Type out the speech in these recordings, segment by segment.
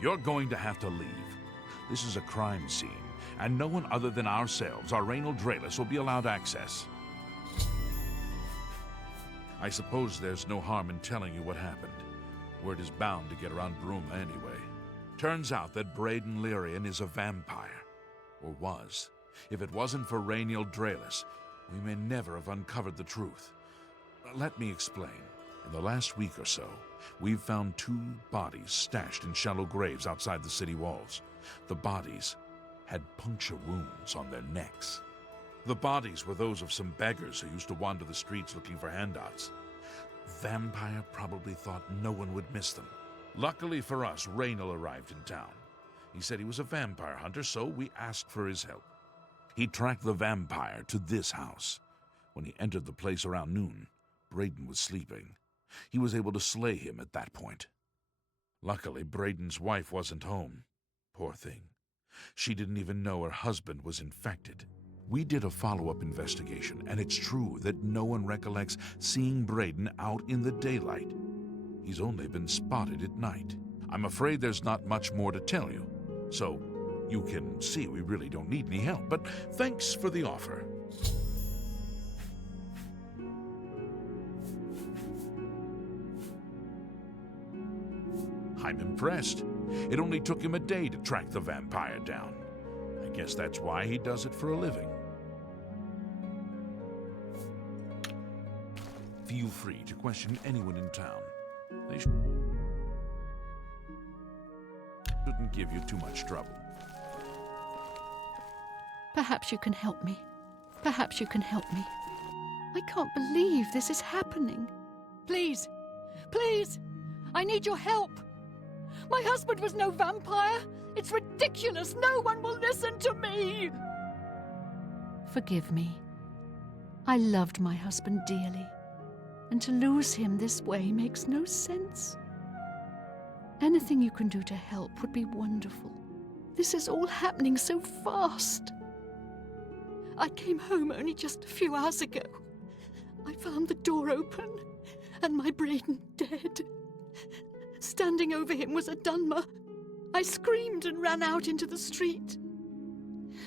You're going to have to leave. This is a crime scene, and no one other than ourselves, our Raynal Draelis, will be allowed access. I suppose there's no harm in telling you what happened. Word is bound to get around Bruma anyway. Turns out that Braden Lyrian is a vampire. Or was. If it wasn't for Raynal Draelis, we may never have uncovered the truth. Let me explain. In the last week or so, we've found 2 bodies stashed in shallow graves outside the city walls. The bodies had puncture wounds on their necks. The bodies were those of some beggars who used to wander the streets looking for handouts. Vampire probably thought no one would miss them. Luckily for us, Raynal arrived in town. He said he was a vampire hunter, so we asked for his help. He tracked the vampire to this house. When he entered the place around noon, Braden was sleeping. He was able to slay him at that point. Luckily, Braden's wife wasn't home. Poor thing. She didn't even know her husband was infected. We did a follow-up investigation, and it's true that no one recollects seeing Braden out in the daylight. He's only been spotted at night. I'm afraid there's not much more to tell you, so you can see we really don't need any help, but thanks for the offer. I'm impressed. It only took him a day to track the vampire down. I guess that's why he does it for a living. Feel free to question anyone in town. They shouldn't give you too much trouble. Perhaps you can help me. Perhaps you can help me. I can't believe this is happening. Please, please, I need your help. My husband was no vampire. It's ridiculous. No one will listen to me. Forgive me. I loved my husband dearly, and to lose him this way makes no sense. Anything you can do to help would be wonderful. This is all happening so fast. I came home only just a few hours ago. I found the door open and my Braden dead. Standing over him was a Dunmer. I screamed and ran out into the street.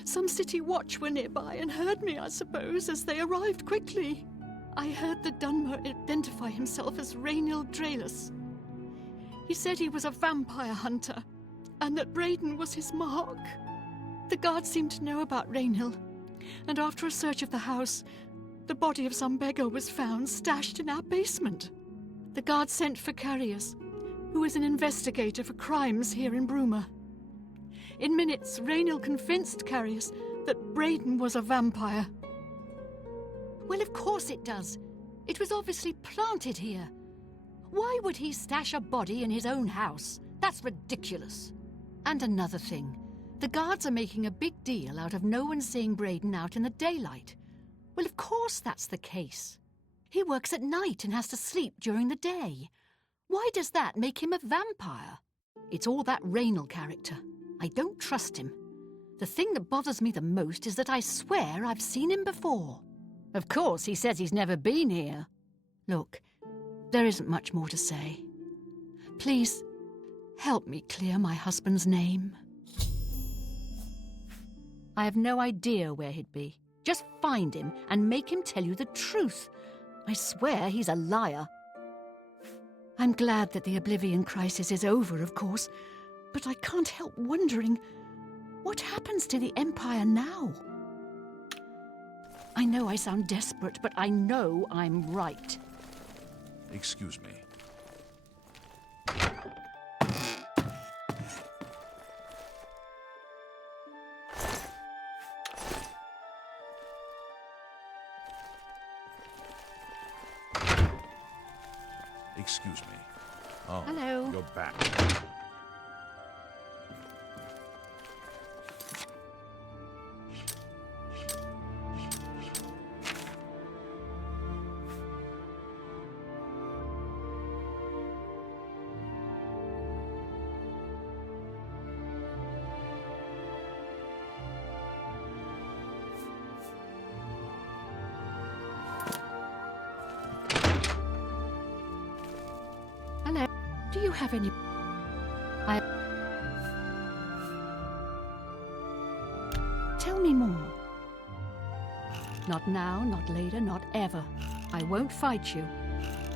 Some city watch were nearby and heard me, I suppose, as they arrived quickly. I heard the Dunmer identify himself as Raynal Draelis. He said he was a vampire hunter, and that Braden was his mark. The guards seemed to know about Raynal, and after a search of the house, the body of some beggar was found stashed in our basement. The guards sent for Carius, who is an investigator for crimes here in Bruma. In minutes, Raynal convinced Carius that Braden was a vampire. Well, of course it does. It was obviously planted here. Why would he stash a body in his own house? That's ridiculous. And another thing, the guards are making a big deal out of no one seeing Braden out in the daylight. Well, of course that's the case. He works at night and has to sleep during the day. Why does that make him a vampire? It's all that Raynal character. I don't trust him. The thing that bothers me the most is that I swear I've seen him before. Of course, he says he's never been here. Look, there isn't much more to say. Please, help me clear my husband's name. I have no idea where he'd be. Just find him and make him tell you the truth. I swear he's a liar. I'm glad that the Oblivion crisis is over, of course, but I can't help wondering, what happens to the Empire now? I know I sound desperate, but I know I'm right. Excuse me. Excuse me. Oh, hello. You're back. Do you have any... Not now, not later, not ever. I won't fight you.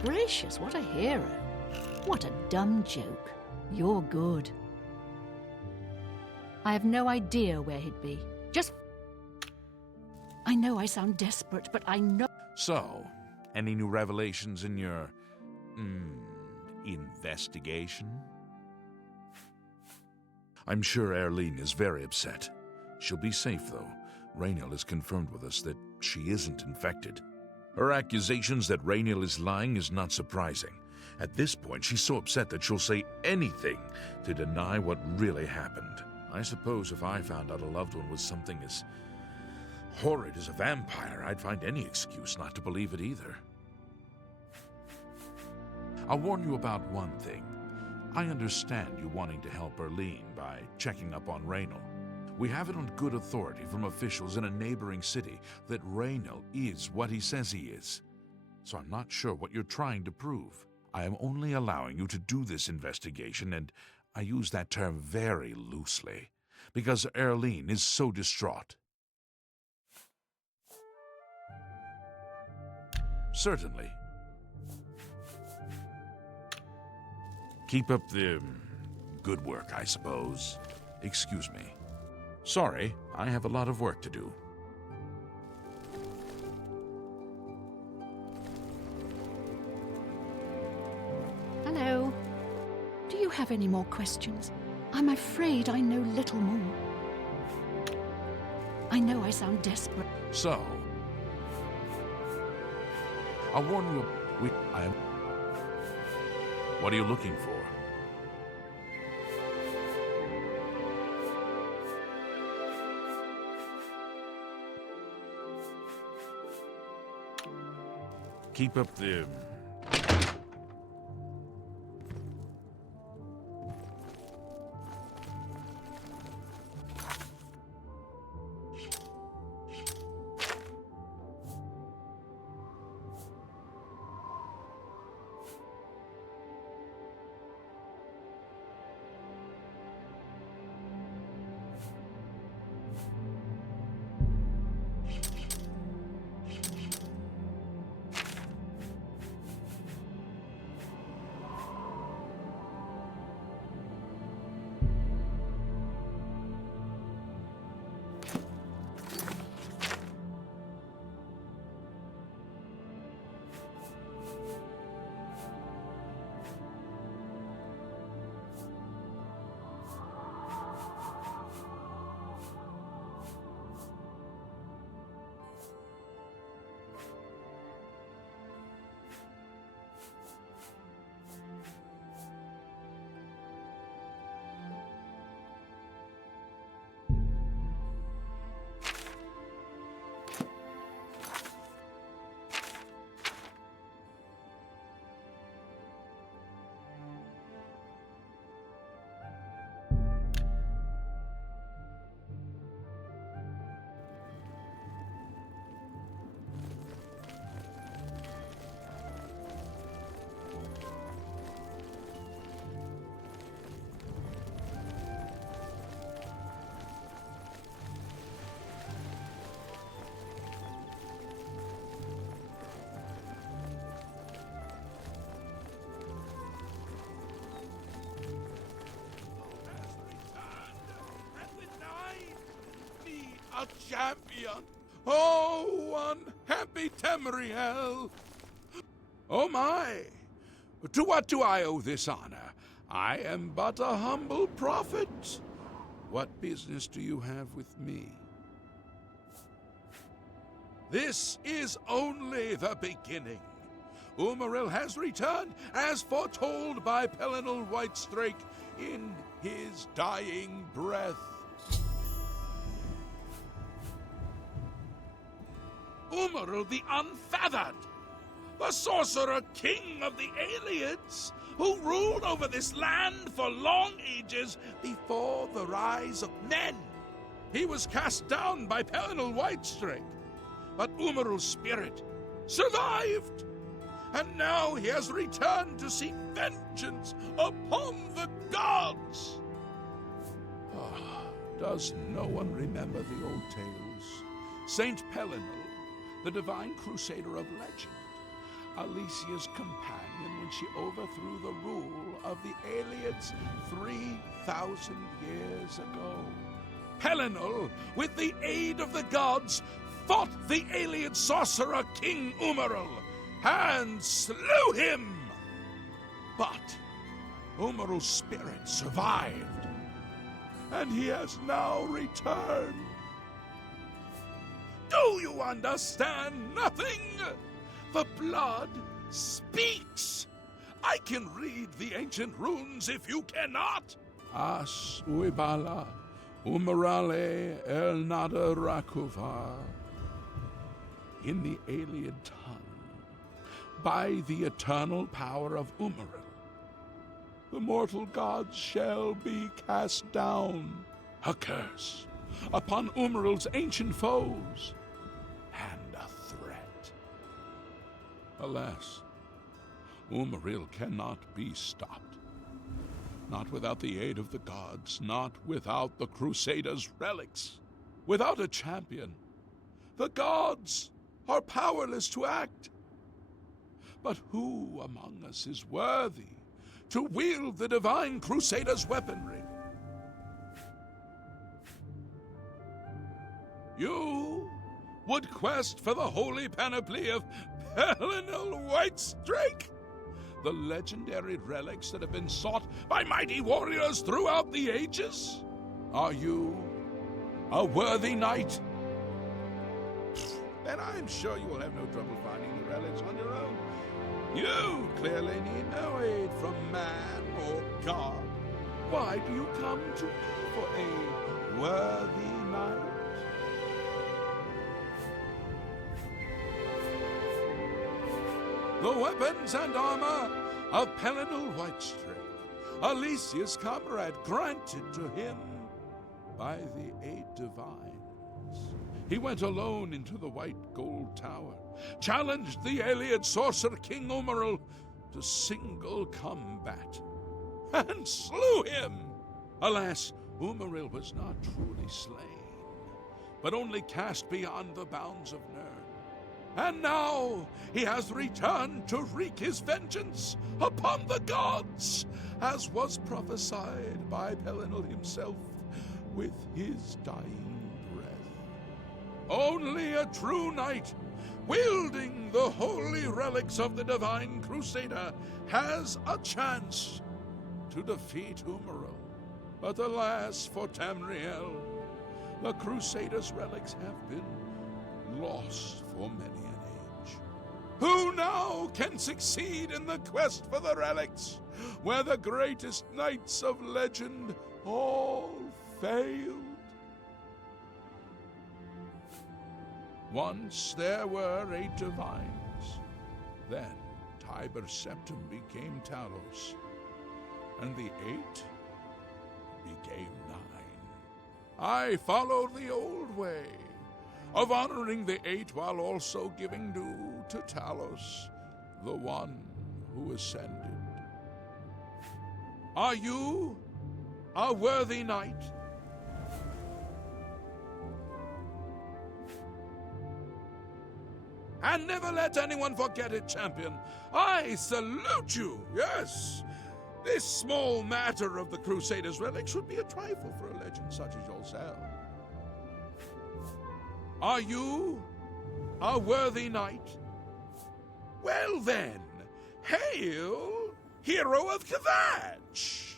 Gracious, what a hero. What a dumb joke. You're good. I have no idea where he'd be. Just... I know I sound desperate, but I know... So, any new revelations in your... investigation? I'm sure Erlene is very upset. She'll be safe, though. Rainiel has confirmed with us that she isn't infected. Her accusations that Rainiel is lying is not surprising. At this point, she's so upset that she'll say anything to deny what really happened. I suppose if I found out a loved one was something as horrid as a vampire, I'd find any excuse not to believe it either. I'll warn you about one thing. I understand you wanting to help Erlene by checking up on Rainiel. We have it on good authority from officials in a neighboring city that Rainiel is what he says he is. So I'm not sure what you're trying to prove. I am only allowing you to do this investigation, and I use that term very loosely, because Erlene is so distraught. Certainly. Keep up the good work, I suppose. Excuse me. Sorry, I have a lot of work to do. Hello. Do you have any more questions? I'm afraid I know little more. I know I sound desperate. So, I'll warn you. What are you looking for? Keep up the... A champion! Oh, unhappy Tamriel! Oh my! To what do I owe this honor? I am but a humble prophet. What business do you have with me? This is only the beginning. Umaril has returned, as foretold by Pelinal Whitestrake in his dying breath. Umaril the Unfeathered, the sorcerer king of the Aliens, who ruled over this land for long ages before the rise of men. He was cast down by Pelinal Whitestrake, but Umaril's spirit survived, and now he has returned to seek vengeance upon the gods. Does no one remember the old tales? Saint Pelinal, the divine crusader of legend, Alicia's companion when she overthrew the rule of the Aelids 3,000 years ago. Pelinal, with the aid of the gods, fought the Aeliad sorcerer King Umaril and slew him. But Umaril's spirit survived, and he has now returned. Do you understand nothing? The blood speaks. I can read the ancient runes if you cannot. As uibala umarale el nada rakuva. In the Aeliad tongue, by the eternal power of Umaril, the mortal gods shall be cast down, a curse upon Umaril's ancient foes, and a threat. Alas, Umaril cannot be stopped. Not without the aid of the gods, not without the Crusaders' relics. Without a champion, the gods are powerless to act. But who among us is worthy to wield the divine Crusaders' weaponry? You would quest for the holy panoply of Pelinal Whitestrake, the legendary relics that have been sought by mighty warriors throughout the ages? Are you a worthy knight? Then I'm sure you will have no trouble finding the relics on your own. You clearly need no aid from man or God. Why do you come to me for aid, worthy knight? The weapons and armor of Pelinal Whitestrake, Alicia's comrade, granted to him by the 8 divines. He went alone into the white gold tower, challenged the Aeliad sorcerer King Umaril to single combat, and slew him. Alas, Umaril was not truly slain, but only cast beyond the bounds of Nirn. And now he has returned to wreak his vengeance upon the gods, as was prophesied by Pelinal himself with his dying breath. Only a true knight, wielding the holy relics of the divine crusader, has a chance to defeat Umaril. But alas for Tamriel, the crusader's relics have been lost for many an age. Who now can succeed in the quest for the relics, where the greatest knights of legend all failed? Once there were 8 divines. Then Tiber Septim became Talos, and the 8 became 9. I followed the old way of honoring the 8 while also giving due to Talos, the one who ascended. Are you a worthy knight? And never let anyone forget it, champion. I salute you, yes. This small matter of the Crusaders' relic should be a trifle for a legend such as yourself. Are you a worthy knight? Well then, hail, hero of Kvatch!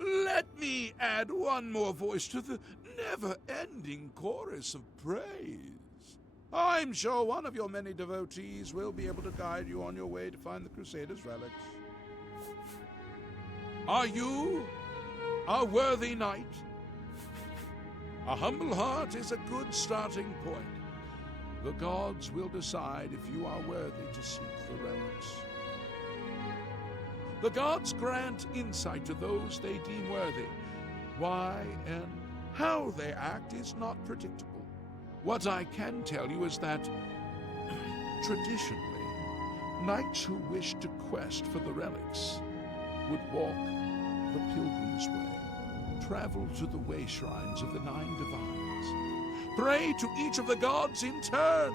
Let me add one more voice to the never-ending chorus of praise. I'm sure one of your many devotees will be able to guide you on your way to find the Crusaders' relics. Are you a worthy knight? A humble heart is a good starting point. The gods will decide if you are worthy to seek the relics. The gods grant insight to those they deem worthy. Why and how they act is not predictable. What I can tell you is that, traditionally, knights who wished to quest for the relics would walk the pilgrim's way, travel to the way shrines of the 9 divines, pray to each of the gods in turn,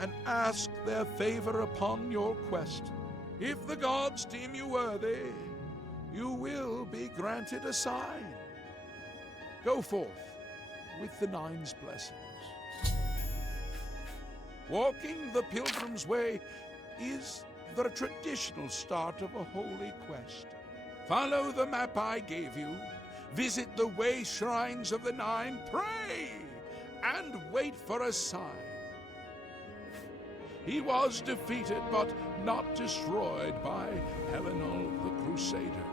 and ask their favor upon your quest. If the gods deem you worthy, you will be granted a sign. Go forth with the Nine's blessings. Walking the Pilgrim's Way is the traditional start of a holy quest. Follow the map I gave you, visit the way shrines of the Nine, pray, and wait for a sign. He was defeated, but not destroyed by Helenol the Crusader.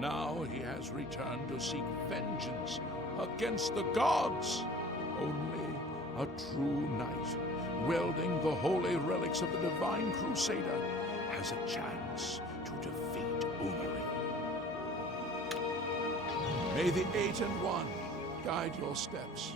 Now he has returned to seek vengeance against the gods. Only a true knight, wielding the holy relics of the Divine Crusader, has a chance to defeat Umarim. May the 8 and 1 guide your steps.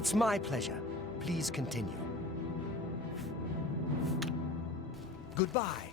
It's my pleasure. Please continue. Goodbye.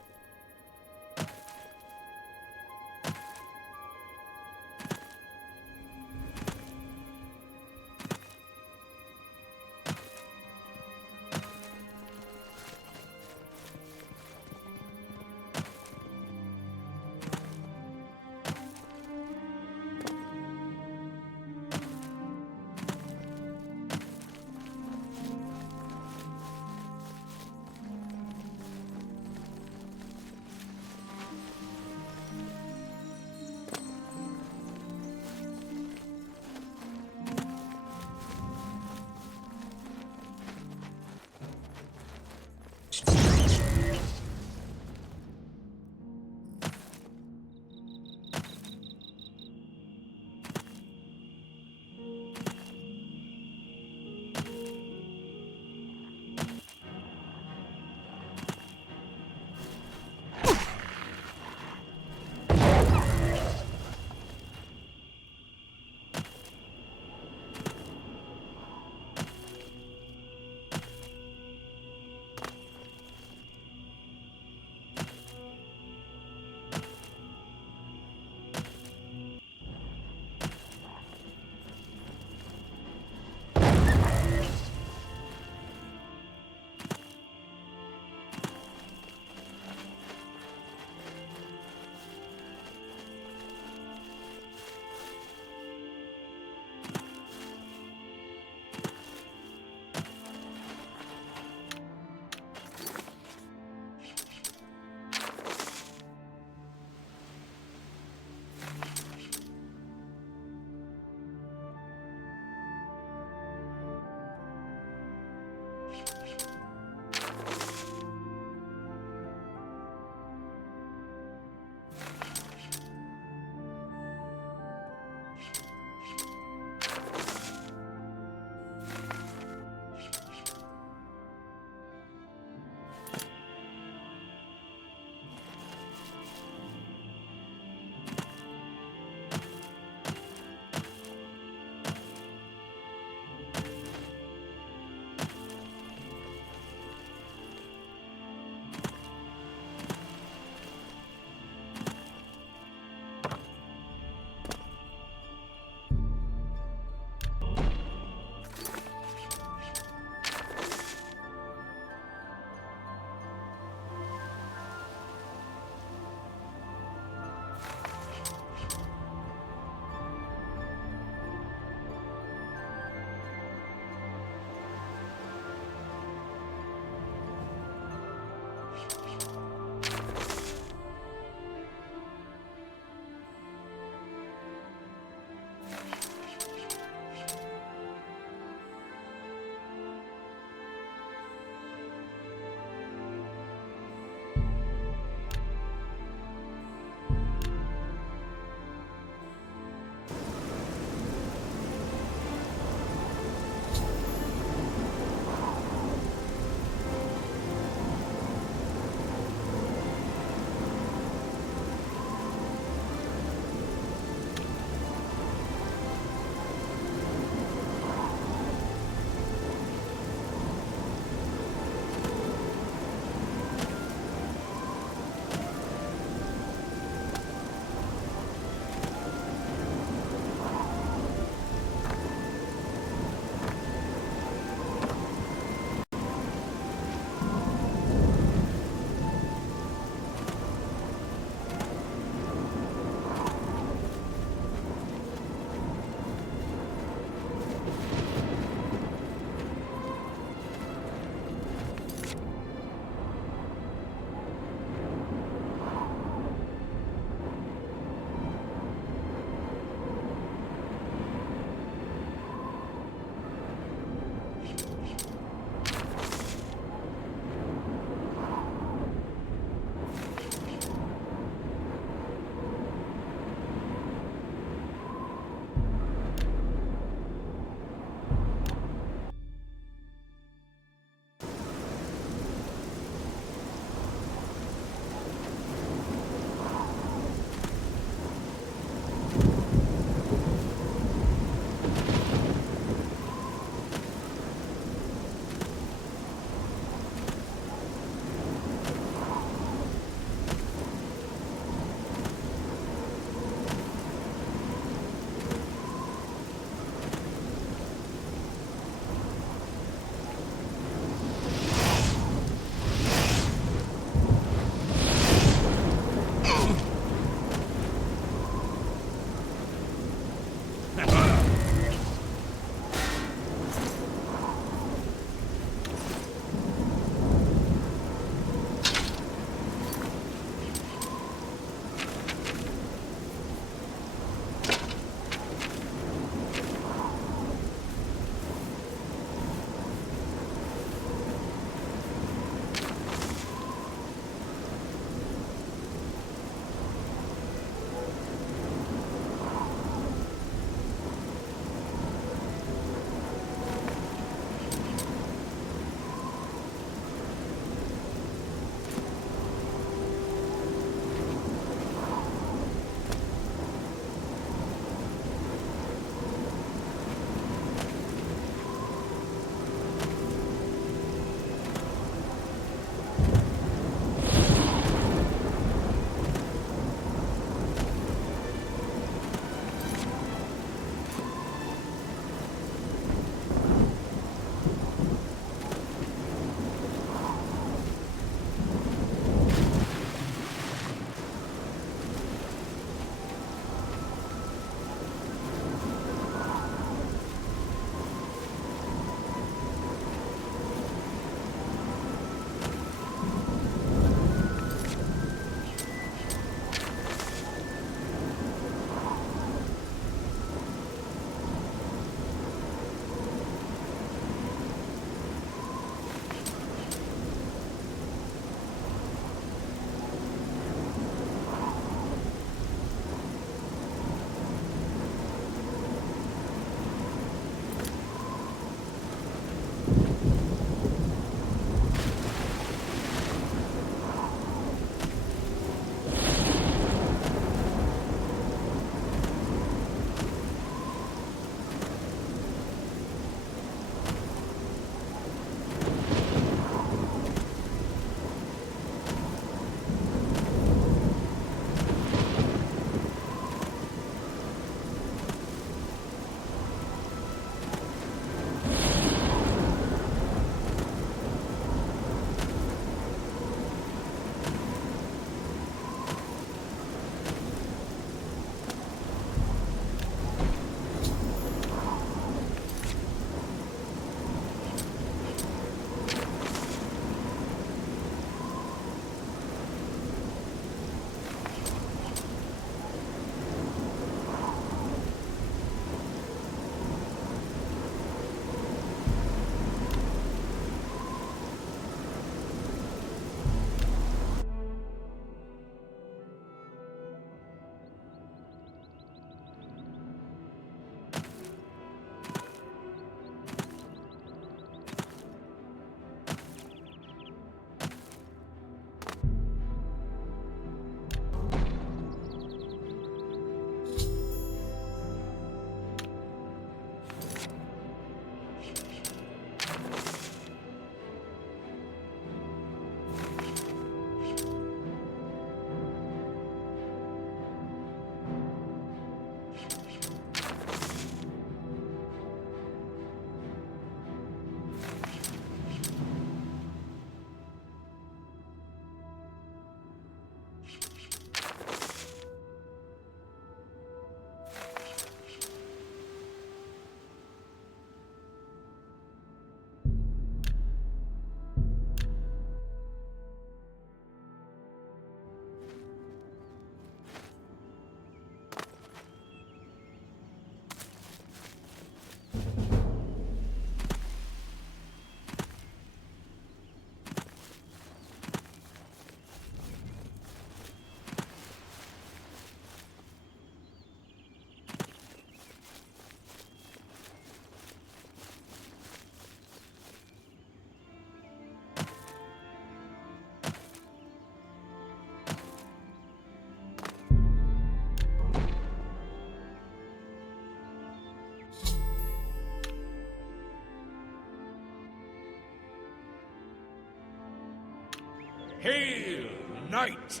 Hail, knight!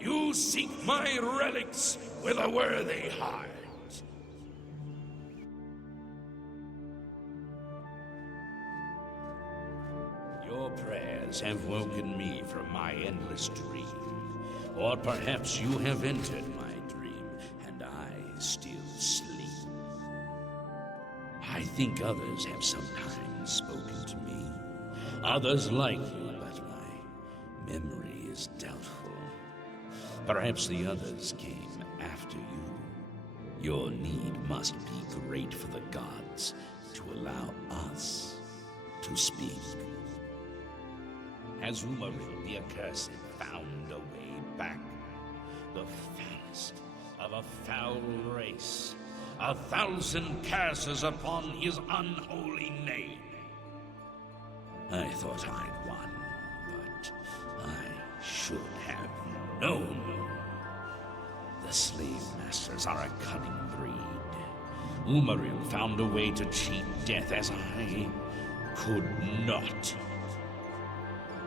You seek my relics with a worthy heart. Your prayers have woken me from my endless dream. Or perhaps you have entered my dream, and I still sleep. I think others have sometimes spoken to me. Others like you, but my memory is doubtful. Perhaps the others came after you. Your need must be great for the gods to allow us to speak. Has Umaril the Accursed found a way back? The foulest of a foul race. 1,000 curses upon his unholy name. I thought I'd won, but I should have known. The slave masters are a cunning breed. Umaril found a way to cheat death as I could not.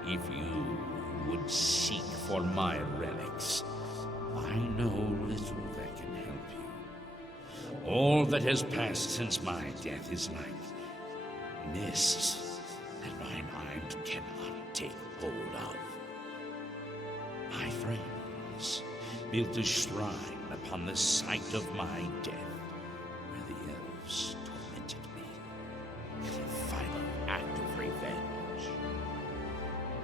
If you would seek for my relics, I know little that can help you. All that has passed since my death is like mists that my mind cannot take hold of. My friends built a shrine upon the site of my death, where the elves tormented me in a final act of revenge.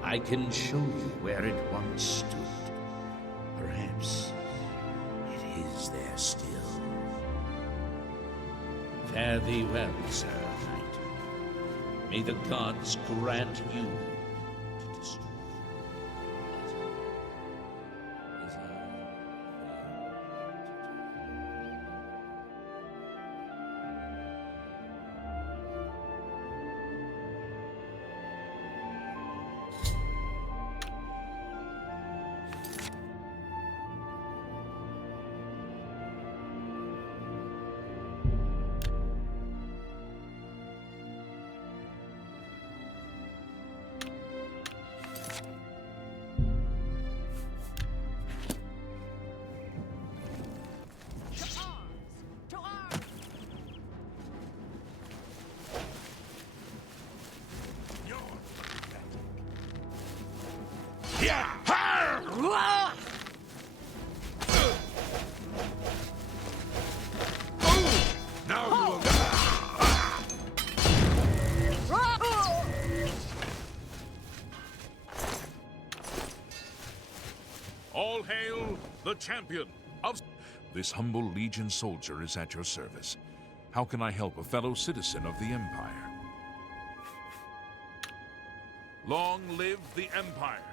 I can show you where it once stood. Perhaps it is there still. Fare thee well, Sir Knight. May the gods grant you to destroy what is our All hail the champion of... This humble Legion soldier is at your service. How can I help a fellow citizen of the Empire? Long live the Empire!